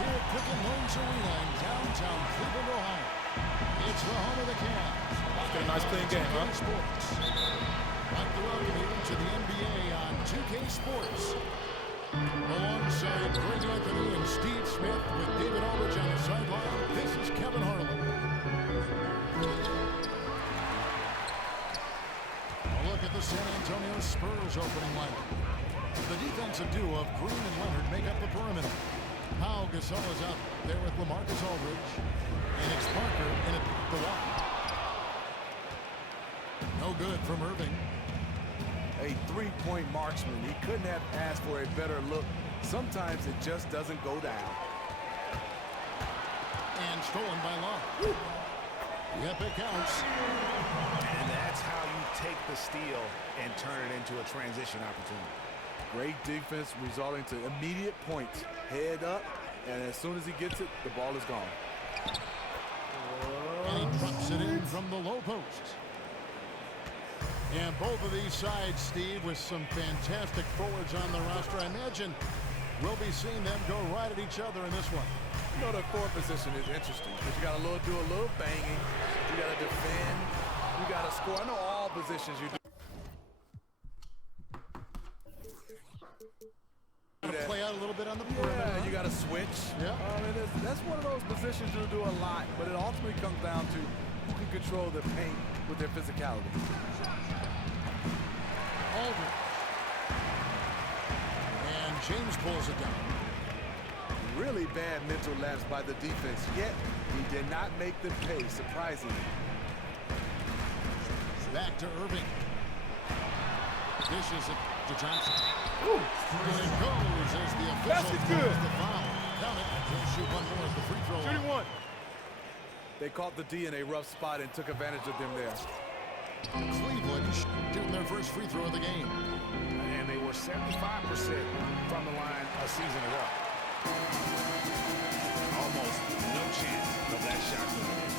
here at Quicken Loans Arena in downtown Cleveland, Ohio. It's the home of the Cavs. It's been a nice clean game, huh? Sports. I'd like to welcome you to the NBA on 2K Sports. Alongside Greg Anthony and Steve Smith with David Aldridge on the sideline, this is Kevin Harlan. A look at the San Antonio Spurs opening lineup. The defensive duo of Green and Leonard make up the perimeter. Pau Gasol is out there with LaMarcus Aldridge. And it's Parker in at the wall. No good from Irving. A three-point marksman. He couldn't have asked for a better look. Sometimes it just doesn't go down. And stolen by Love. Yep, it counts. And that's how you take the steal and turn it into a transition opportunity. Great defense resulting to immediate points. Head up, and as soon as he gets it, the ball is gone. And he drops it in from the low post. And both of these sides, Steve, with some fantastic forwards on the roster. I imagine we'll be seeing them go right at each other in this one. You know, the forward position is interesting because you got to do a little banging. You got to defend. You got to score. I know all positions you do. Play out a little bit on the perimeter. Yeah, you got to switch. Yeah. That's one of those positions you'll do a lot, but it ultimately comes down to who can control the paint with their physicality. Aldridge. And James pulls it down. Really bad mental lapse by the defense, yet he did not make them pay, surprisingly. Back to Irving. Dishes it to Johnson. Ooh. And it goes as the official calls the foul. Count it. He'll shoot one more as the free throw. Shooting one. They caught the D in a rough spot and took advantage of them there. Cleveland shooting their first free throw of the game. And they were 75% from the line a season ago. Almost no chance of that shot going in.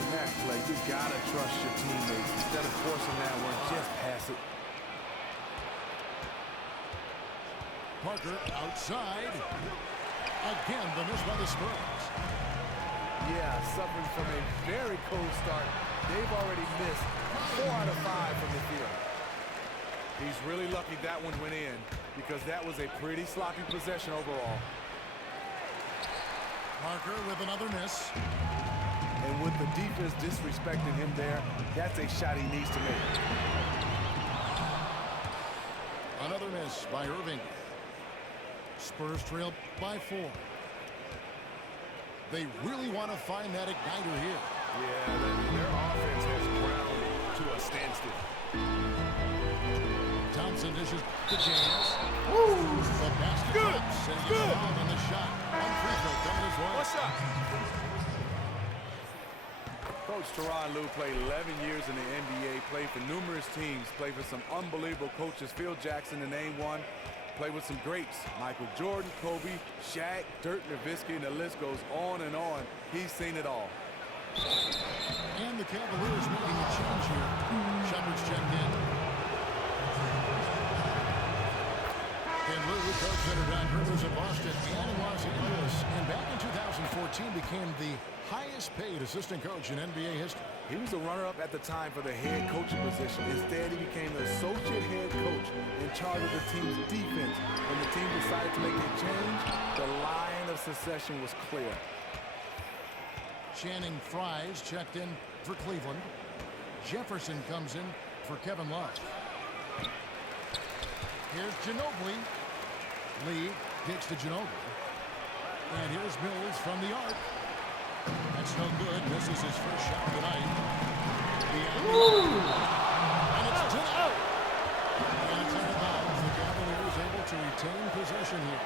On that play, you gotta trust your teammates. Instead of forcing that one, just pass it. Parker outside. Again, the miss by the Spurs. Yeah, suffering from a very cold start. They've already missed 4 out of 5 from the field. He's really lucky that one went in because that was a pretty sloppy possession overall. Parker with another miss. And with the defense disrespecting him there, that's a shot he needs to make. Another miss by Irving. Spurs trail by 4. They really want to find that igniter here. Yeah, their offense has ground to a standstill. Thompson dishes to James. Woo. The basket drops and he gets fouled on the shot. One free throw coming his way. What's up? Coach Tyronn Lue played 11 years in the NBA, played for numerous teams, played for some unbelievable coaches, Phil Jackson to name one, played with some greats, Michael Jordan, Kobe, Shaq, Dirk Nowitzki, and the list goes on and on. He's seen it all. And the Cavaliers making a change here. Shepard's checked in. And Lue coached under Doc Rivers in Boston and in Los Angeles. And back in 2014 became the highest paid assistant coach in NBA history. He was a runner-up at the time for the head coaching position. Instead, he became the associate head coach in charge of the team's defense. When the team decided to make a change, the line of succession was clear. Channing Frye checked in for Cleveland. Jefferson comes in for Kevin Love. Here's Ginobili. Lee kicks to Ginobili. And here's Mills from the arc. That's no good. Misses his first shot tonight. And it's out. And it's out of bounds. The Cavaliers able to retain possession here.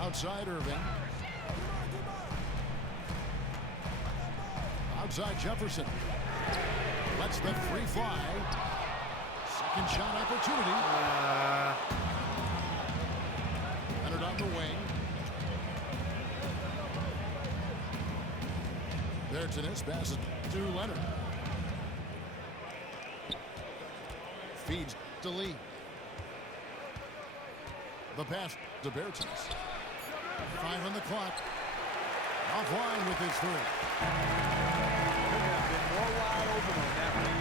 Outside Irving. Outside Jefferson. Lets the free fly. Second shot opportunity. Leonard on the wing. There's an passes to Leonard. feeds to Lee. The pass to Bertans. 5 on the clock. Offline with his 3. Could have been more wide open on that one.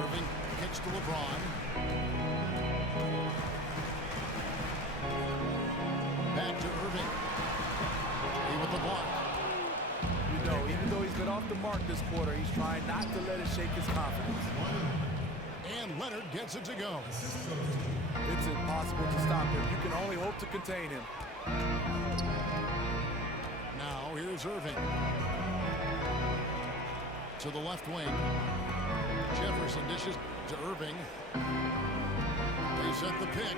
Irving kicks to LeBron. Back to Irving. He with the block. You know, even though he's been off the mark this quarter, he's trying not to let it shake his confidence. And Leonard gets it to go. It's impossible to stop him. You can only hope to contain him. Now here's Irving. To the left wing. Jefferson dishes to Irving. They set the pick.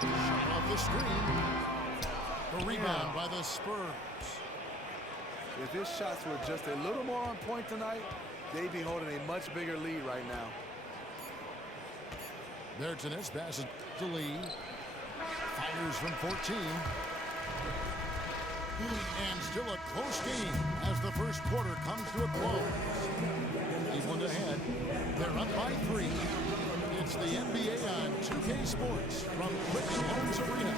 Shot off the screen. The rebound by the Spurs. If his shots were just a little more on point tonight, they'd be holding a much bigger lead right now. Bertans passes to Lee. Fires from 14. And still a close game as the first quarter comes to a close. Cleveland ahead. They're up by 3. It's the NBA on 2K Sports from Quicken Loans Arena.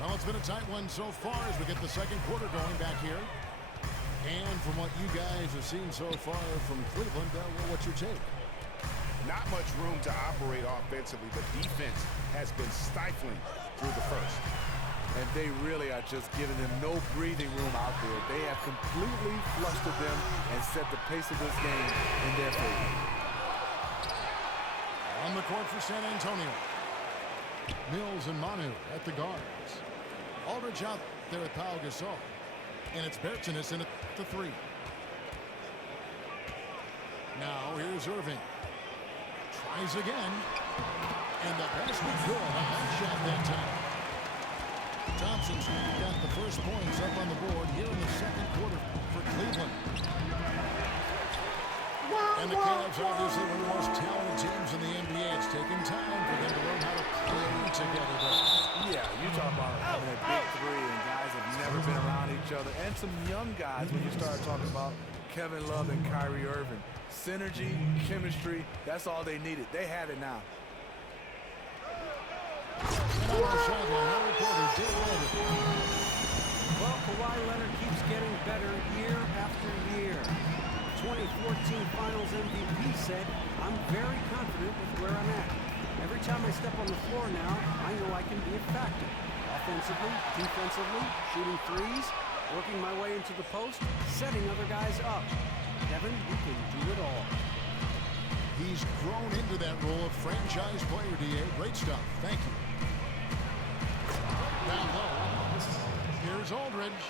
Well, it's been a tight one so far as we get the second quarter going back here. And from what you guys have seen so far from Cleveland, well, what's your take? Not much room to operate offensively, but defense has been stifling through the first. And they really are just giving them no breathing room out there. They have completely flustered them and set the pace of this game in their favor. On the court for San Antonio. Mills and Manu at the guards. Aldridge out there at Pau Gasol. And it's Bertans in at the 3. Now here's Irving. Tries again. And the pass was good. A high shot that time. Thompson's got the first points up on the board here in the second quarter for Cleveland. And the Cavs obviously one of the most talented teams in the NBA. It's taking time for them to learn how to play together, though. Yeah, you talk about having a big 3 and guys have never been around each other. And some young guys when you start talking about Kevin Love and Kyrie Irving. Synergy, chemistry, that's all they needed. They have it now. And on the sideline, our reporter, Dave Roeder. Well, Kawhi Leonard keeps getting better year after year. 2014 Finals MVP said, "I'm very confident with where I'm at. Every time I step on the floor now, I know I can be a factor. Offensively, defensively, shooting threes, working my way into the post, setting other guys up. Kevin, you can do it all." He's grown into that role of franchise player, D.A. Great stuff. Thank you. Down low. Here's Aldridge.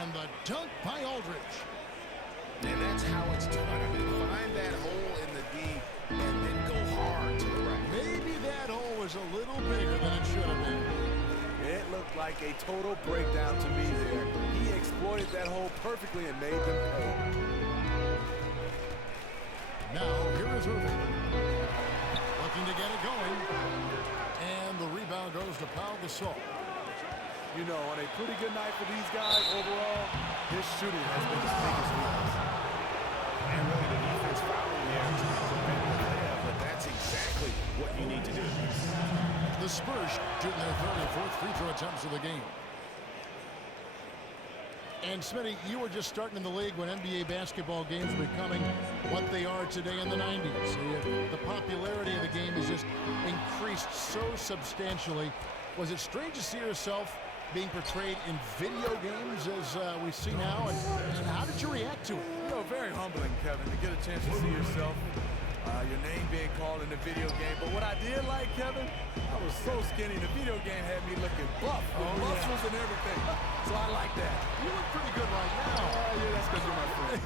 And the dunk by Aldridge. And that's how it's done. I mean, find that hole in the D and then go hard to the right. Maybe that hole was a little bigger than it should have been. It looked like a total breakdown to me there. He exploited that hole perfectly and made them pay. Now, here is Irving. Looking to get it going. And the rebound goes to Pau Gasol. You know, on a pretty good night for these guys overall, his shooting has been his biggest weakness. And really the defense fouling there to prevent the layup, but that's exactly what you need to do. The Spurs shooting their 34th free throw attempts of the game. And Smitty, you were just starting in the league when NBA basketball games were becoming what they are today in the 90s. The popularity of the game has just increased so substantially. Was it strange to see yourself being portrayed in video games as we see now? And how did you react to it? You know, very humbling, Kevin, to get a chance to see yourself, your name being called in the video game. But what I did like, Kevin, I was so skinny. The video game had me looking buff with muscles and everything. So I like that. You look pretty good right now. Yeah, that's because you're my friend.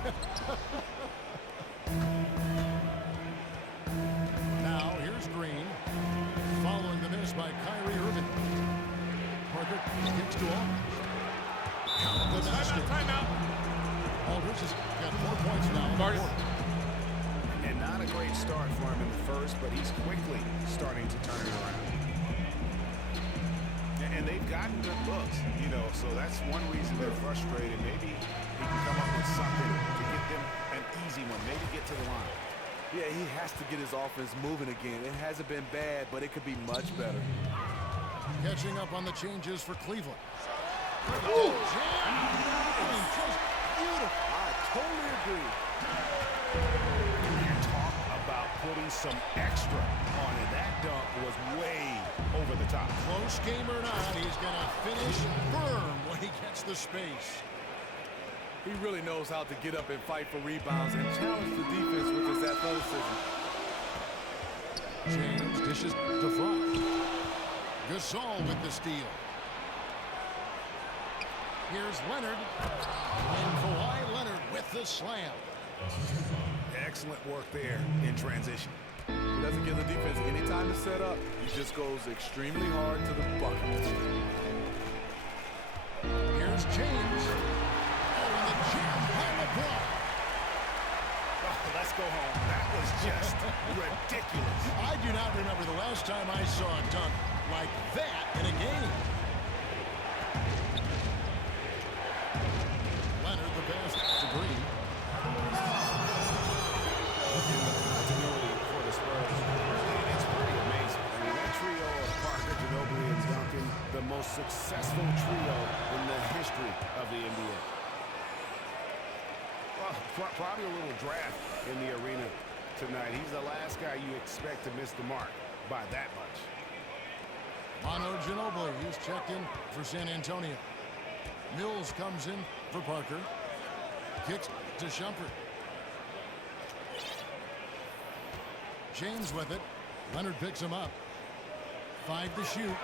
Now, here's Green. Following the miss by Kyrie Irving. Parker kicks to Aldridge. Count the basket. Timeout. Aldridge has got 4 points now. On the board. And not a great start for him in the first, but he's quickly starting to turn it around. And and they've gotten good looks, you know, so that's one reason they're frustrated. Maybe he can come up with something to get them an easy one, maybe get to the line. Yeah, he has to get his offense moving again. It hasn't been bad, but it could be much better. Catching up on the changes for Cleveland. Oh, just beautiful. I totally agree. You talk about putting some extra on it. That dunk was way over the top. Close game or not, he's going to finish firm when he gets the space. He really knows how to get up and fight for rebounds and challenge the defense with his athleticism. James dishes to Fry. Gasol with the steal. Here's Leonard. And Kawhi Leonard with the slam. Excellent work there in transition. He doesn't give the defense any time to set up. He just goes extremely hard to the bucket. Here's James. Oh, and the jam by LeBron. Oh, let's go home. That was just ridiculous. I do not remember the last time I saw a dunk like that in a game. Leonard the best to Green. Continuity for the Spurs. It's pretty amazing. I mean, that trio of Parker, Ginobili, and Duncan, the most successful trio in the history of the NBA. Well, probably a little draft in the arena tonight. He's the last guy you expect to miss the mark by that much. Manu Ginobili, he's checked in for San Antonio. Mills comes in for Parker. Kicks to Shumpert. James with it. Leonard picks him up. 5 to shoot.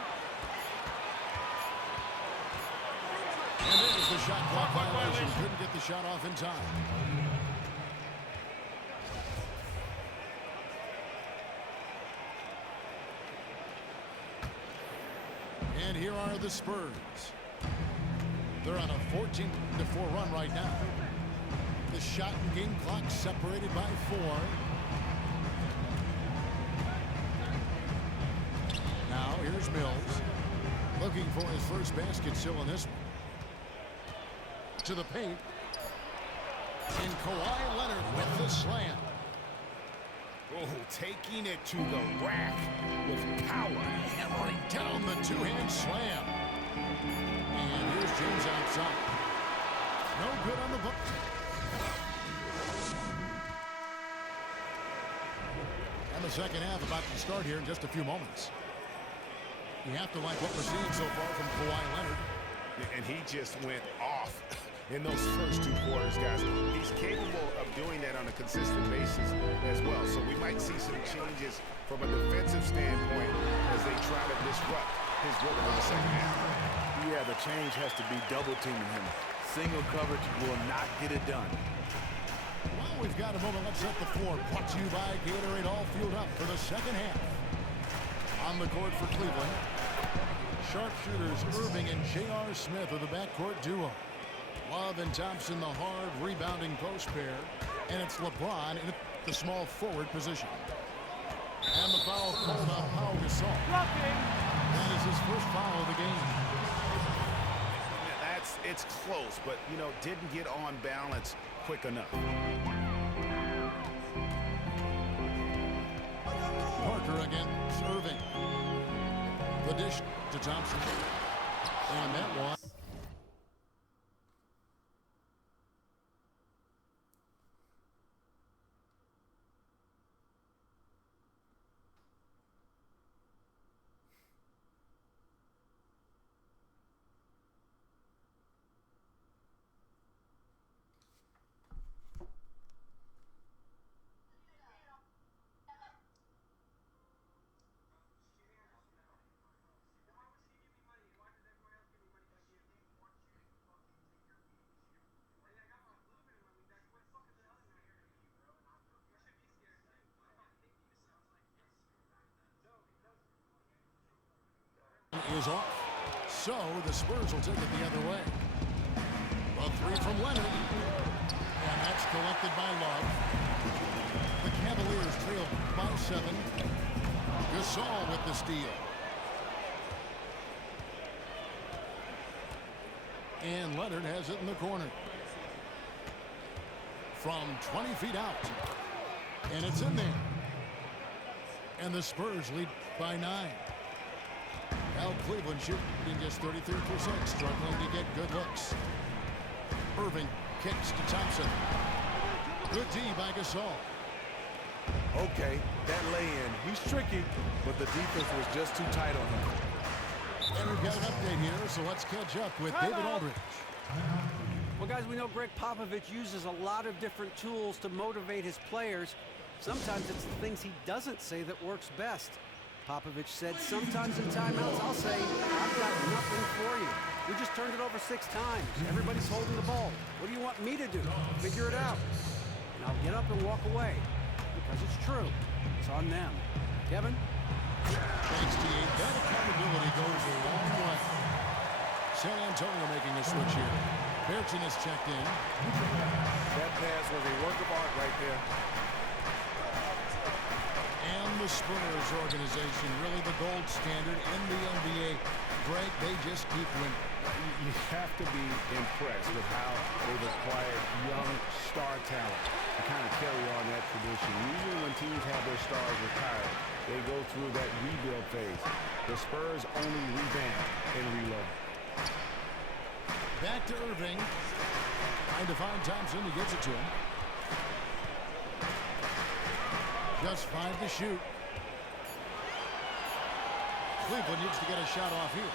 And there's the shot clock violation. Couldn't get the shot off in time. And here are the Spurs. They're on a 14-4 run right now. The shot and game clock separated by 4. Now here's Mills. Looking for his first basket still in this one. To the paint. And Kawhi Leonard with the slam. Oh, taking it to the rack with power. Hammering down the two-hand slam. And here's James outside. No good on the book. And the second half about to start here in just a few moments. You have to like what we're seeing so far from Kawhi Leonard. And he just went off in those first 2 quarters, guys. He's capable of doing that on a consistent basis as well. So we might see some changes from a defensive standpoint as they try to disrupt his rhythm in the second half. Yeah, the change has to be double teaming him. Single coverage will not get it done. Well, we've got a moment. Let's set the floor. Brought to you by Gatorade. All fueled up for the second half. On the court for Cleveland. Sharpshooters Irving and J.R. Smith are the backcourt duo. Love and Thompson, the hard rebounding post pair. And it's LeBron in the small forward position. And the foul called on Pau Gasol. That is his first foul of the game. It's close, but, you know, didn't get on balance quick enough. Parker again, Irving. The dish to Thompson. And that one. Is off. So the Spurs will take it the other way. A 3 from Leonard. And that's collected by Love. The Cavaliers trail by 7. Gasol with the steal. And Leonard has it in the corner. From 20 feet out. And it's in there. And the Spurs lead by 9. Now Cleveland shooting just 33%, struggling to get good looks. Irving kicks to Thompson. Good D by Gasol. Okay, that lay-in, he's tricky, but the defense was just too tight on him. And we've got an update here, so let's catch up with David Aldridge. Well, guys, we know Greg Popovich uses a lot of different tools to motivate his players. Sometimes it's the things he doesn't say that works best. Popovich said sometimes in timeouts I'll say, I've got nothing for you. We just turned it over 6 times. Everybody's holding the ball. What do you want me to do? Figure it out. And I'll get up and walk away. Because it's true. It's on them. Kevin? Thanks, T.A. That accountability goes a long way. San Antonio making a switch here. Bertin is checked in. That pass was a work of art right there. And the Spurs organization, really the gold standard in the NBA. Greg, they just keep winning. You have to be impressed with how they've acquired young star talent to kind of carry on that tradition. Usually when teams have their stars retired, they go through that rebuild phase. The Spurs only revamp and reload. Back to Irving. Trying to find Thompson. He gets it to him. Just 5 to shoot. Cleveland needs to get a shot off here.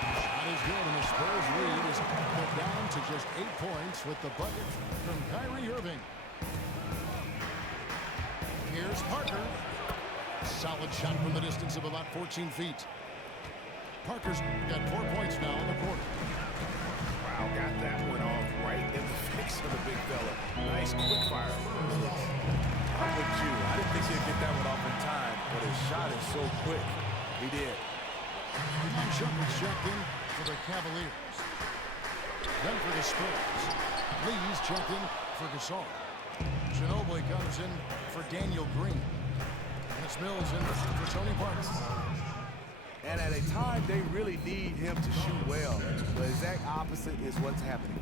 Shot is good, and the Spurs lead is cut down to just 8 points with the bucket from Kyrie Irving. Here's Parker. Solid shot from the distance of about 14 feet. Parker's got 4 points now in the quarter. Wow, got that one off right in the face of the big fella. Nice quick fire. I'm with you. I didn't think he'd get that one off in time, but his shot is so quick. He did. Shumpert's checked in for the Cavaliers. Then for the Spurs. Lee's checked in for Gasol. Ginobili comes in for Daniel Green. And it's Mills in for Tony Parker. And at a time they really need him to shoot well. The exact opposite is what's happening.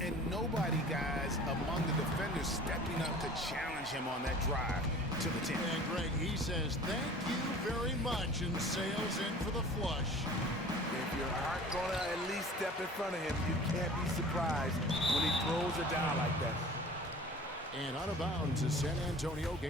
And nobody, guys, among the defenders stepping up to challenge him on that drive to the 10. And Greg, he says, thank you very much, and sails in for the flush. If you aren't going to at least step in front of him, you can't be surprised when he throws it down like that. And out of bounds is San Antonio game.